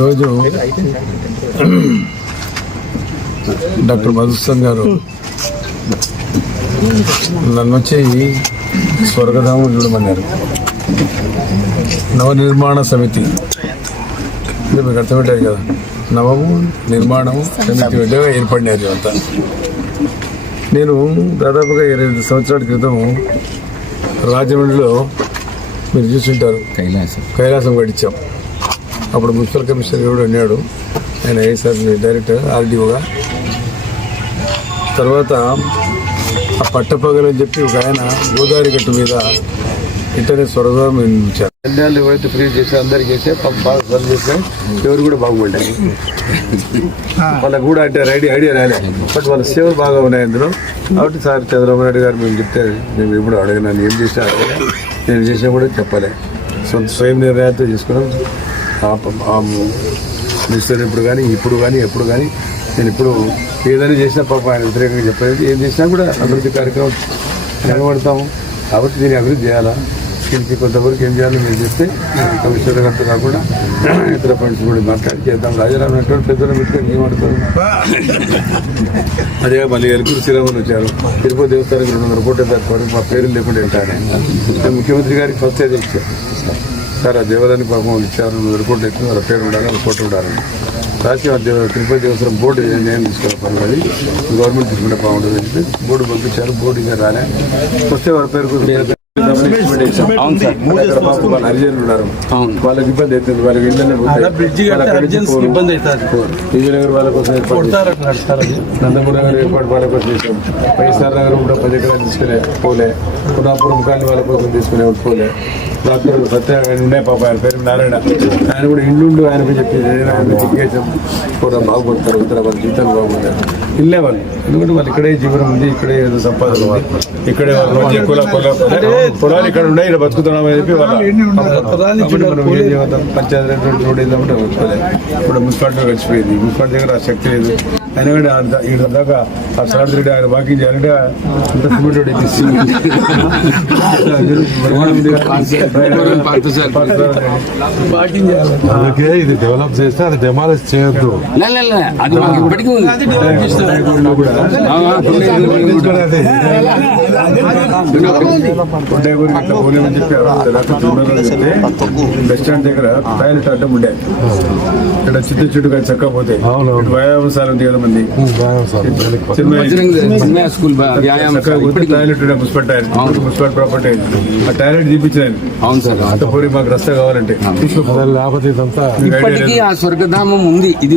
ఈరోజు డాక్టర్ మధుసూదన్ గారు నన్ను వచ్చి స్వర్గధామం చూడమన్నారు. నవనిర్మాణ సమితి అంటే మీకు అర్థమయ్యేది కదా, నవము నిర్మాణము సమితి వెళ్ళే ఏర్పడినారు అంతా. నేను దాదాపుగా 25 సంవత్సరాల క్రితం రాజమండ్రిలో మీరు చూస్తుంటారు కైలాసం గడిచాం. అప్పుడు మున్సిపల్ కమిషనర్ కూడా ఉన్నాడు, ఆయన ఐఎస్ఆర్ డైరెక్టర్ ఆర్డీఓగా. తర్వాత ఆ పట్టపగలని చెప్పి ఒక ఆయన గోదావరి గట్టు మీద ఇతనే స్వర్గం నిర్మించారు. కళ్యాణాలు ఎవరైతే ఫ్రీ చేసి అందరికి చేస్తే బాగా పని చేస్తే ఎవరు కూడా బాగుపడ్డాయి. వాళ్ళకు కూడా అంటే ఐడియా రాలే, బట్ వాళ్ళ సేవలు బాగా ఉన్నాయి అందులో. కాబట్టి సార్ చంద్రబాబు నాయుడు గారు మేము చెప్తే మేము ఎప్పుడు అడగను, ఏం చేసినా అడగలే, నేను చేసినా కూడా చెప్పలే. స్వయం నిర్ణయాలతో చేసుకున్నాం. మినిస్టర్ ఇప్పుడు కానీ ఇప్పుడు కానీ ఎప్పుడు కానీ నేను ఇప్పుడు ఏదైనా చేసినా పాప ఆయన వ్యతిరేకంగా చెప్పలేదు. ఏం చేసినా కూడా అభివృద్ధి కార్యక్రమం నిలబడతాము. కాబట్టి దీన్ని అభివృద్ధి చేయాలా, దీనికి కొంతవరకు ఏం చేయాలో మీరు చెప్తే కమిషనర్ గారితో కాకుండా ఇతర పాయింట్స్ కూడా మాట్లాడి చేద్దాం. రాజారాం అటువంటి పెద్దలు పెట్టుకొని ఏమడుతారు. అదే మళ్ళీ ఎలుకూరు శ్రీరామన్ వచ్చారు, తిరుపతి దేవస్థానానికి 200 కోట్లు తక్కువ, మా పేర్లు లేకుండా వెళ్తాను. ముఖ్యమంత్రి గారికి ఫస్ట్ అయితే ఇచ్చారు సార్, ఆ దేవాలయానికి పాపం ఇచ్చారు, 200 కోట్లు ఎక్కువ వాళ్ళ పేరు ఉండాలి, వాళ్ళ కోట్లు ఉండాలని రాసి తిరుపతి దేవస్థానం బోర్డు నేను తీసుకున్న పని అది గవర్నమెంట్ తీసుకుంటే బాగుంటుంది అని చెప్పి బోర్డు పంపించారు. బోర్డు ఇంకా రాలే, వస్తే వాళ్ళ పేరు హరిజనులు ఉన్నారు, వాళ్ళకి ఇబ్బంది అవుతుంది. వాళ్ళకి విజయనగర్ వాళ్ళ కోసం నందమూరి నగర్ ఏర్పాటు వాళ్ళ కోసం చేసాం. వైఎస్ఆర్ నగర్ కూడా 10 ఎకరాలు తీసుకునే పోలే, పునాపురం కాలనీ వాళ్ళ కోసం తీసుకునే పోలే. డాక్టర్ సత్యనారాయణ ఉండే పాప, ఆయన పేరు నారాయణ, ఆయన కూడా ఇండ్లు ఆయనకు చెప్పి దిగ్గేసం కూడా బాగుపడతారు, ఇతర వాళ్ళ జీతాలు బాగుంటారు. ఇల్లే వాళ్ళు, ఎందుకంటే వాళ్ళు ఇక్కడే జీవనం ఉంది, ఇక్కడే ఏదో సంపాదన ఉంది, ఇక్కడే వాళ్ళు పొలాలు ఇక్కడ ఉన్నాయి, ఇక్కడ బతుకుతున్నామని చెప్పి పంచాయతీ రోడ్ వేద్దామంటే వచ్చుకోలేదు. ఇప్పుడు మున్సిపాలిటీ గడిచిపోయింది, మున్సిపాలిటీ దగ్గర ఆ శక్తి లేదు. ఆయన కూడా ఇక్కడ దాకా ఆ సరాజ్ రెడ్డి ఆయన వాకింగ్ చేయాలంటే అంత సిమెంట్ రోడ్ అందుకే ఇది డెవలప్ చేస్తే అది డెమాలిష్ చేయొద్దు. బస్ స్టాండ్ దగ్గర టాయిలెట్ అడ్డం ఉండే, ఇక్కడ చుట్టూ కానీ చక్కపోతే వ్యాయామశాల ఉంది కదా మంది, toilet municipal toilet, municipal property ఆ టాయిలెట్ చూపించాను. అవును సార్, అంత పోయి మాకు రస్తా కావాలంటే ఇప్పటికీ ఆ స్వర్గధామం ఉంది. ఇది